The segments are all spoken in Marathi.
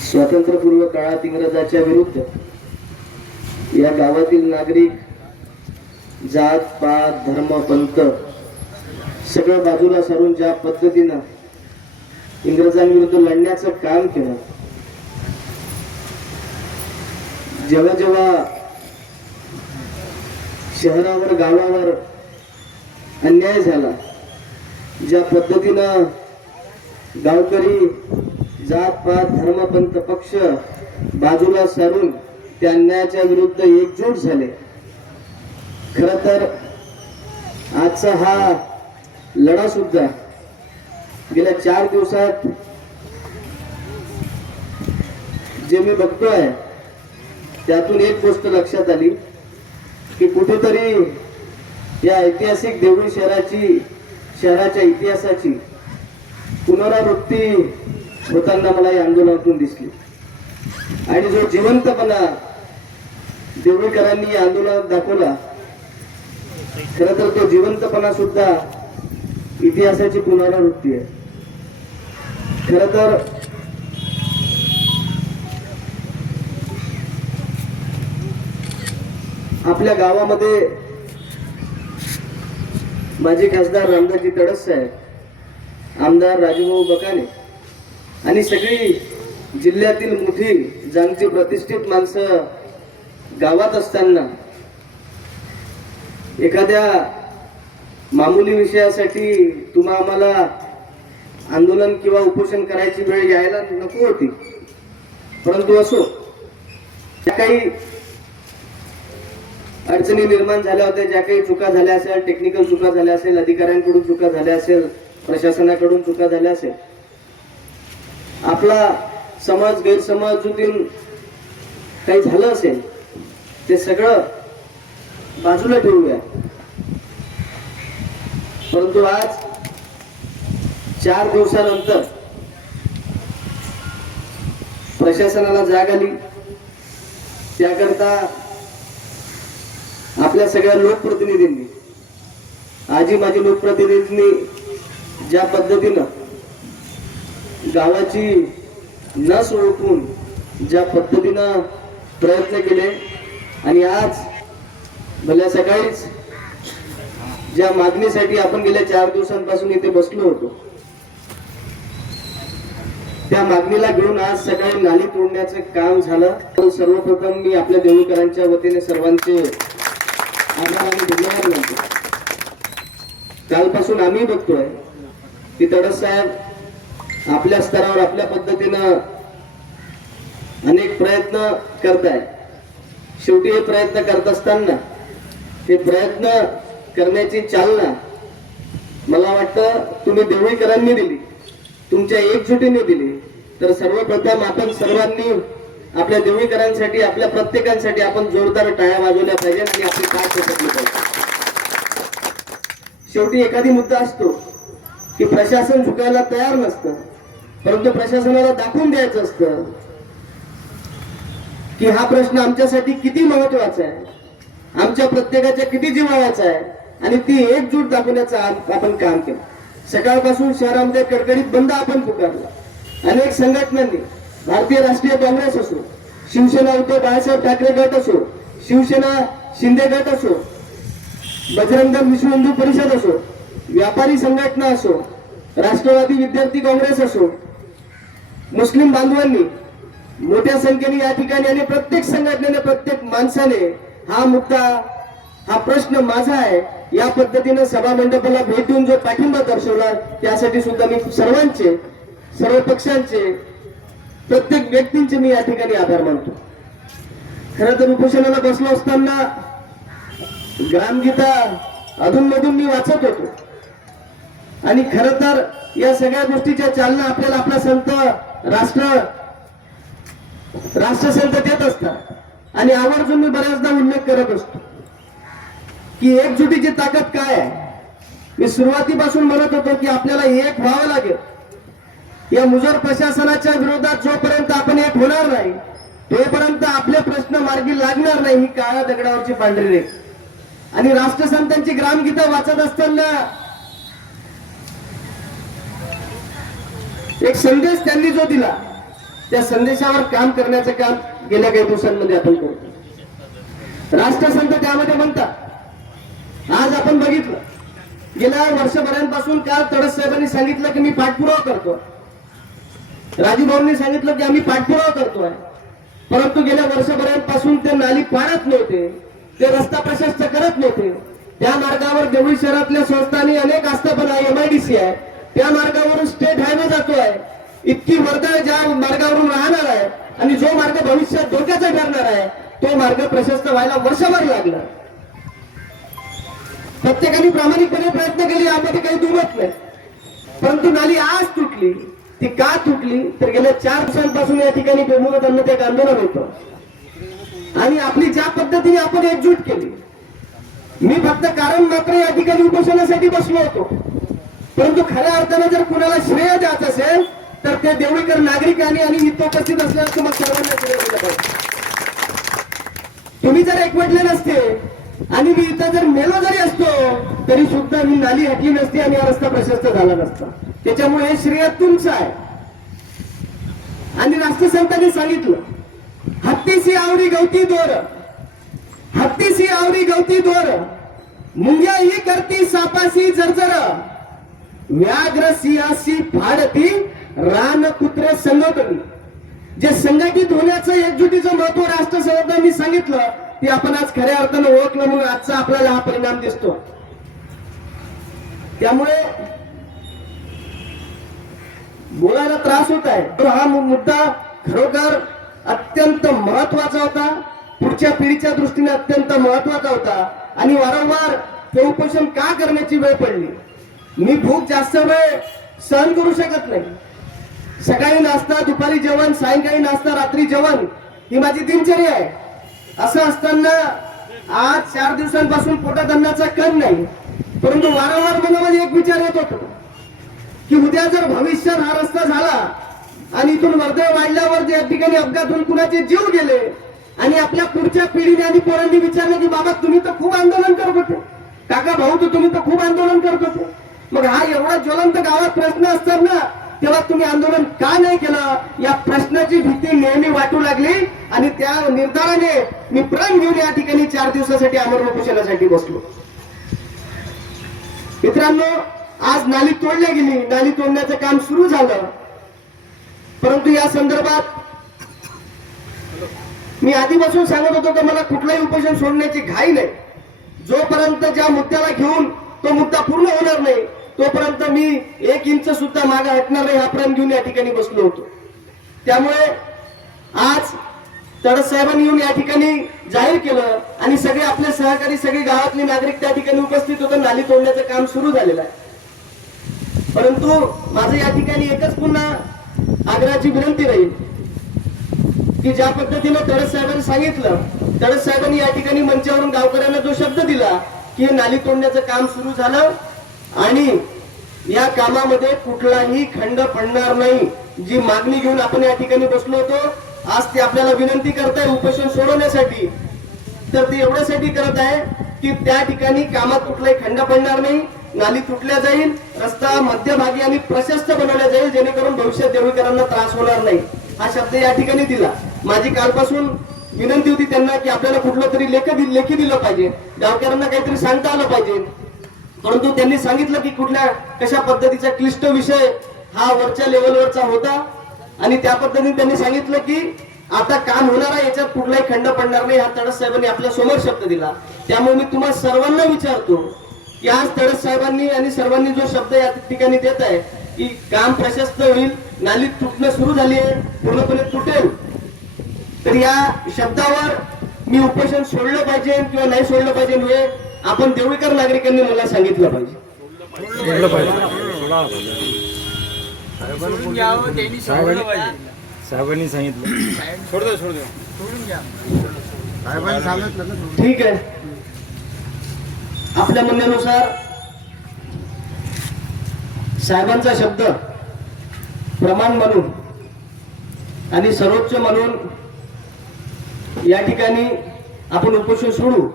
स्वातंत्र्यपूर्व काळात इंग्रजांच्या विरुद्ध या गावातील नागरिक जात पात धर्म पंथ सगळं बाजूला सारून ज्या पद्धतीनं इंग्रजांविरुद्ध लढण्याचं काम केलं, जेव्हा जेव्हा शहरावर गावावर अन्याय झाला, ज्या पद्धतीनं गावकरी जात पात धर्म पंथ पक्ष बाजूला सारून त्या अन्यायाच्या विरुद्ध एकजूट झाले. खरं तर आजचा हा लढा सुद्धा गेल्या 4 दिवसात जे मी बघतोय त्यातून एक गोष्ट लक्षात आली की कुठेतरी या ऐतिहासिक देवळी शहराच्या इतिहासाची पुनरावृत्ती होताना मला या आंदोलनातून दिसली. आणि जो जिवंतपणा देवळीकरांनी या आंदोलनात दाखवला, खरं तर तो जिवंतपणा सुद्धा इतिहासाची पुनरावृत्ती आहे. खरं तर आपल्या गावामध्ये माजी खासदार रामदासजी तडस साहेब, आमदार राजूभाऊ बकाने आणि सगळी जिल्ह्यातील मोठी जाणती प्रतिष्ठित माणसं गावात असताना एखाद्या मामूली विषयासाठी तुम्हा आम्हाला आंदोलन किंवा उपोषण करायची वेळ यायला नको होती. परंतु असो, ज्या काही अडचणी निर्माण झाल्या होत्या, ज्या काही चुका झाल्या असेल, टेक्निकल चुका झाल्या असेल, अधिकाऱ्यांकडून चुका झाल्या असेल, प्रशासनाकडून चुका झाल्या असेल, आपला समाज गैरसमजुतीन काही झालं असेल, ते सगळं बाजूला ठेवूया. परंतु आज 4 दिवसानंतर प्रशासनाला जाग आली. त्याकरता आपल्या सगळ्या लोकप्रतिनिधींनी, आजी माजी लोकप्रतिनिधींनी ज्या पद्धतीनं गावाची नस ओळखून ज्या पद्धतीनं प्रयत्न केले आणि आज भल्या सकाळीच ज्या मागणीसाठी आपण गेल्या 4 दिवसांपासून इथे बसलो होतो, त्या मागणीला घेऊन आज सकाळी नाली तोडण्याचं काम झालं. सर्वप्रथम मी आपल्या देवळीकरांच्या वतीने सर्वांचे आभार आणि धन्यवाद मानतो. कालपासून आम्ही बघतोय की तडस साहेब आपल्या स्तरावर आपल्या पद्धतीनं अनेक प्रयत्न करताय. शेवटी हे प्रयत्न करत असताना हे प्रयत्न करण्याची चालना मला वाटतं तुम्ही देवळीकरांनी दिली, तुमच्या एकजुटीने दिली. तर सर्वप्रथम आपण सर्वांनी आपल्या देवळीकरांसाठी, आपल्या प्रत्येकांसाठी आपण जोरदार टाळ्या वाजवल्या पाहिजे आणि आपली पाठ पकडली पाहिजे. शेवटी एखादी मुद्दा असतो की प्रशासन झुकायला तयार नसतं, परंतु प्रशासनाला दाखवून द्यायचं असतं की हा प्रश्न आमच्यासाठी किती महत्वाचा आहे, आमच्या प्रत्येकाच्या किती जिव्हाळ्याचा आहे, आणि ती एकजूट दाखवण्याचं आपण काम केलं. सकाळपासून शहरामध्ये कडकडीत बंद आपण पुकारला. अनेक संघटनांनी, भारतीय राष्ट्रीय काँग्रेस असो, शिवसेना उद्धव बाळासाहेब ठाकरे गट असो, शिवसेना शिंदे गट असो, बजरंग दल विश्व हिंदू परिषद असो, व्यापारी संघटना असो, राष्ट्रवादी विद्यार्थी काँग्रेस असो, मुस्लिम बांधवांनी मोठ्या संख्येने या ठिकाणी आणि प्रत्येक संघटनेने, प्रत्येक माणसाने हा मुद्दा, हा प्रश्न माझा आहे या पद्धतीने सभा मंडपाला भेट देऊन जो पाठिंबा दर्शवला, त्यासाठी सुद्धा मी सर्वांचे, सर्व पक्षांचे, प्रत्येक व्यक्तींचे मी या ठिकाणी आभार मानतो. खरं तर उपोषणाला बसलो असताना ग्रामगीता अधूनमधून मी वाचत होतो आणि खरं तर या सगळ्या गोष्टीच्या चालना आपल्याला आपला संत राष्ट्रसंत देत असतात. आणि आवर्जून मी बऱ्याचदा उल्लेख करत असतो की एकजुटीची ताकद काय आहे. मी सुरुवातीपासून म्हणत होतो की आपल्याला एक व्हावं लागेल. या मुजोर प्रशासनाच्या विरोधात जोपर्यंत आपण एक होणार नाही, तोपर्यंत आपले प्रश्न मार्गी लागणार नाही. ही काळ्या दगडावरची पांढरी रेख. आणि राष्ट्रसंतांची ग्रामगीता वाचत असताना एक संदेश त्यांनी जो दिला त्या संदेशावर काम करण्याचं काम गेल्या काही दिवसांमध्ये आपण करतो. राष्ट्रसंत त्यामध्ये म्हणतात, आज आपण बघितलं गेल्या वर्षभरांपासून काल तडस साहेबांनी सांगितलं की मी पाठपुरावा करतो, राजूभाऊंनी सांगितलं की आम्ही पाठपुरावा करतोय, परंतु गेल्या वर्षभरांपासून ते नाली पाडत नव्हते, ते रस्ता प्रशस्त करत नव्हते. त्या मार्गावर देवळी शहरातल्या संस्थांनी अनेक आस्थापना MIDC आहे, त्या मार्गावरून स्टेट हायवे जातोय. इतकी वर्दळ ज्या मार्गावरून राहणार आहे आणि जो मार्ग भविष्यात धोक्याचा ठरणार आहे तो मार्ग प्रशस्त व्हायला वर्षभर लागला. प्रत्येकाने प्रामाणिकपणे प्रयत्न केले, यामध्ये काही दुमत नाही. परंतु नाली आज तुटली. ती का तुटली तर गेल्या 4 दिवसांपासून या ठिकाणी बेमुदत अन्नत्याग आंदोलन होतं आणि आपली ज्या पद्धतीने आपण एकजूट केली. मी फक्त कारण मात्र या ठिकाणी उपोषणासाठी बसलो होतो, परंतु खऱ्या अर्थाने जर कुणाला श्रेय द्यायचं असेल तर ते देवळीकर नागरिकांनी आणि इथं उपस्थित असल्यास मग सर्वांना श्रेय दिलं पाहिजे. तुम्ही जर एकवटले नसते आणि मी इथं जर मेलो जरी असतो तरी सुद्धा मी नाली हटली नसती आणि हा रस्ता प्रशस्त झाला नसता. त्याच्यामुळे हे श्रेय तुमचं आहे. आणि राष्ट्रसंतांनी सांगितलं, हत्तीसी आवडी गवती दोर, हत्तीसी आवडी गवती दोर, मुंग्या ही करती सापासी जर्जर, व्याघ्र सिंहासी फाडती रान कुत्रे संघटनी. जे संघटित होण्याचं एकजुटीचं महत्व राष्ट्रसंतांनी सांगितलं ते आपण आज खऱ्या अर्थानं ओळखलं म्हणून आजचा आपल्याला हा परिणाम दिसतो. त्यामुळे बोलायला त्रास होत आहे. तर हा मुद्दा खरोखर अत्यंत महत्वाचा होता, पुढच्या पिढीच्या दृष्टीने अत्यंत महत्वाचा होता आणि वारंवार हे उपोषण का करण्याची वेळ पडली. मी भूक जास्त वेळ सहन करू शकत नाही. सकाळी नाश्ता, दुपारी जेवण, सायंकाळी नाश्ता, रात्री जेवण ही माझी दिनचर्या आहे. असं असताना आज 4 दिवसांपासून पोटात अन्नाचा कण नाही, परंतु वारंवार मनामध्ये एक विचार येत होता की उद्या जर भविष्यात हा रस्ता झाला आणि इथून वर्दळ वाढल्यावर ज्या ठिकाणी अपघात होऊन कुणाचे जीव गेले आणि आपल्या पुढच्या पिढीने आणि पोरांनी विचारलं की बाबा तुम्ही तर खूप आंदोलन करत होते, काका भाऊ तर तुम्ही तर खूप आंदोलन करत होते, मग हा एवढा ज्वलंत गावात प्रश्न असताना तेव्हा तुम्ही आंदोलन का नाही केलं, या प्रश्नाची भीती नेहमी वाटू लागली आणि त्या निर्धाराने मी प्रण घेऊन या ठिकाणी 4 दिवसासाठी आमरण उपोषणासाठी बसलो. मित्रांनो, आज नाली तोडल्या गेली, नाली तोडण्याचं काम सुरू झालं, परंतु या संदर्भात मी आधीपासून सांगत होतो की मला कुठलंही उपोषण सोडण्याची घाई नाही. जोपर्यंत ज्या मुद्द्याला घेऊन तो मुद्दा पूर्ण होणार नाही तोपर्यंत मी 1 इंच सुद्धा मागे हटणार नाही हा प्रण घेऊन या ठिकाणी बसलो होतो. त्यामुळे आज तडस साहेबांनी येऊन या ठिकाणी जाहीर केलं आणि सगळे आपले सहकारी, सगळे गावातले नागरिक त्या ठिकाणी उपस्थित होते. नाली तोडण्याचं काम सुरू झालेलं आहे. परंतु माझं या ठिकाणी एकच पुन्हा आग्रहाची विनंती राहील की ज्या पद्धतीनं तडस साहेबांनी सांगितलं, तडस साहेबांनी या ठिकाणी मंचावरून गावकऱ्यांना जो शब्द दिला की हे नाली तोडण्याचं काम सुरू झालं आणि या कामामध्ये कुठलाही खंड पडणार नाही, जी मागणी घेऊन आपण या ठिकाणी बसलो होतो, आज ते आपल्याला विनंती करताय उपोषण सोडवण्यासाठी. तर ते एवढ्यासाठी करत आहे की त्या ठिकाणी कामात कुठलाही खंड पडणार नाही, नाली तुटल्या जाईल, रस्ता मध्यभागी आणि प्रशस्त बनवला जाईल जेणेकरून भविष्यात देवळीकरांना त्रास होणार नाही, हा शब्द या ठिकाणी दिला. माझी कालपासून विनंती होती त्यांना की आपल्याला कुठलं तरी लेखी दिलं पाहिजे, गावकऱ्यांना काहीतरी सांगता आलं पाहिजे, परंतु त्यांनी सांगितलं की कुठल्या कशा पद्धतीचा क्लिष्ट विषय हा वरच्या लेवलवरचा होता आणि त्या पद्धतीने त्यांनी सांगितलं की आता काम होणार आहे, याच्यात कुठलाही खंड पडणार नाही, हा तडस साहेबांनी आपल्या समोर शब्द दिला. त्यामुळे मी तुम्हा सर्वांना विचारतो की आज तडस साहेबांनी आणि सर्वांनी जो शब्द या ठिकाणी देत आहे की काम प्रशस्त होईल, नाली तुटणं सुरू झाली आहे, पूर्णपणे तुटेल, तर या शब्दावर मी उपोषण सोडलं पाहिजे किंवा नाही सोडलं पाहिजे हे आपण देवळीकर नागरिकांनी मला सांगितलं पाहिजे. साहेबांनी सांगितलं ठीक आहे. आपल्या म्हणण्यानुसार साहेबांचा शब्द प्रमाण म्हणून आणि सर्वोच्च म्हणून या ठिकाणी आपण उपोषण सोडू.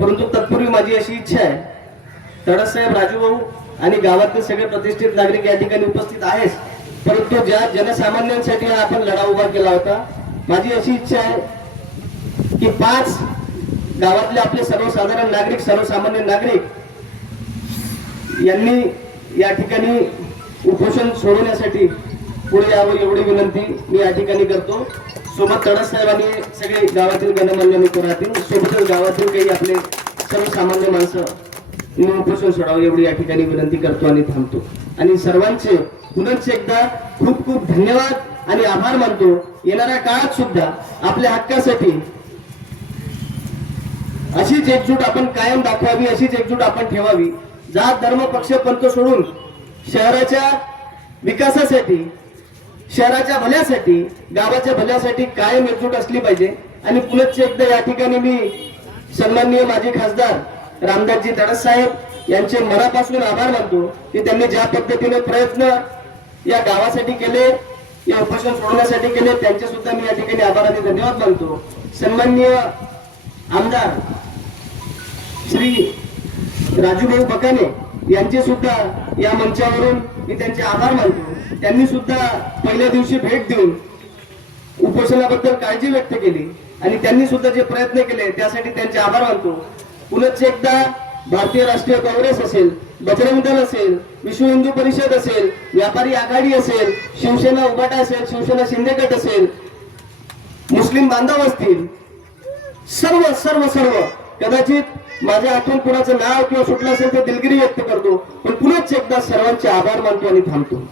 परंतु तत्पूर्वी माझी अशी इच्छा आहे, तडस साहेब, राजूभाऊ आणि गावातील सगळे प्रतिष्ठित नागरिक या ठिकाणी उपस्थित आहेत, परंतु ज्या जनसामान्यांसाठी हा आपण लढा उभा केला होता, माझी अशी इच्छा आहे की 5 गावातले आपले सर्वसाधारण नागरिक, सर्वसामान्य नागरिक यांनी या ठिकाणी उपोषण सोडवण्यासाठी पुढे यावं एवढी विनंती मी या ठिकाणी करतो. सोबत तडस साहेब आणि सगळे गावातील गणमान्य मित्र राहतील, सोबतच गावातील काही आपले सर्वसामान्य माणसं उपोषण सोडावं एवढी या ठिकाणी विनंती करतो आणि थांबतो. आणि सर्वांचे पुनश्च एकदा खूप खूप धन्यवाद आणि आभार मानतो. येणाऱ्या काळात सुद्धा आपल्या हक्कासाठी अशीच एकजूट आपण कायम दाखवावी, अशीच एकजूट आपण ठेवावी. जात धर्म पक्ष पंथ सोडून शहराच्या विकासासाठी, शहराच्या भल्यासाठी, गावाच्या भल्यासाठी कायम एकजूट असली पाहिजे. आणि पुनश्च एकदा या ठिकाणी मी सन्माननीय माजी खासदार रामदासजी तडस साहेब यांचे मनापासून आभार मानतो की त्यांनी ज्या पद्धतीने प्रयत्न या गावासाठी केले, या उपोषण सोडवण्यासाठी केले, त्यांचे सुद्धा मी या ठिकाणी आभार आणि धन्यवाद मानतो. सन्माननीय आमदार श्री राजूभाऊ बकाने यांचे सुद्धा या मंचावरून मी त्यांचे आभार मानतो. त्यांनी सुद्धा पहिल्या दिवशी भेट देऊन उपोषणाबद्दल काळजी व्यक्त केली आणि त्यांनी सुद्धा जे प्रयत्न केले त्यासाठी त्यांचे आभार मानतो. पुनश्च एकदा भारतीय राष्ट्रीय काँग्रेस असेल, बजरंग दल असेल, विश्व हिंदू परिषद असेल, व्यापारी आघाडी असेल, शिवसेना उभाटा असेल, शिवसेना शिंदे गट असेल, मुस्लिम बांधव असतील, सर्व सर्व सर्व कदाचित माझ्या हातून कुणाचं नाव किंवा सुटलं असेल तर दिलगिरी व्यक्त करतो, पण पुनश्च एकदा सर्वांचे आभार मानतो आणि थांबतो.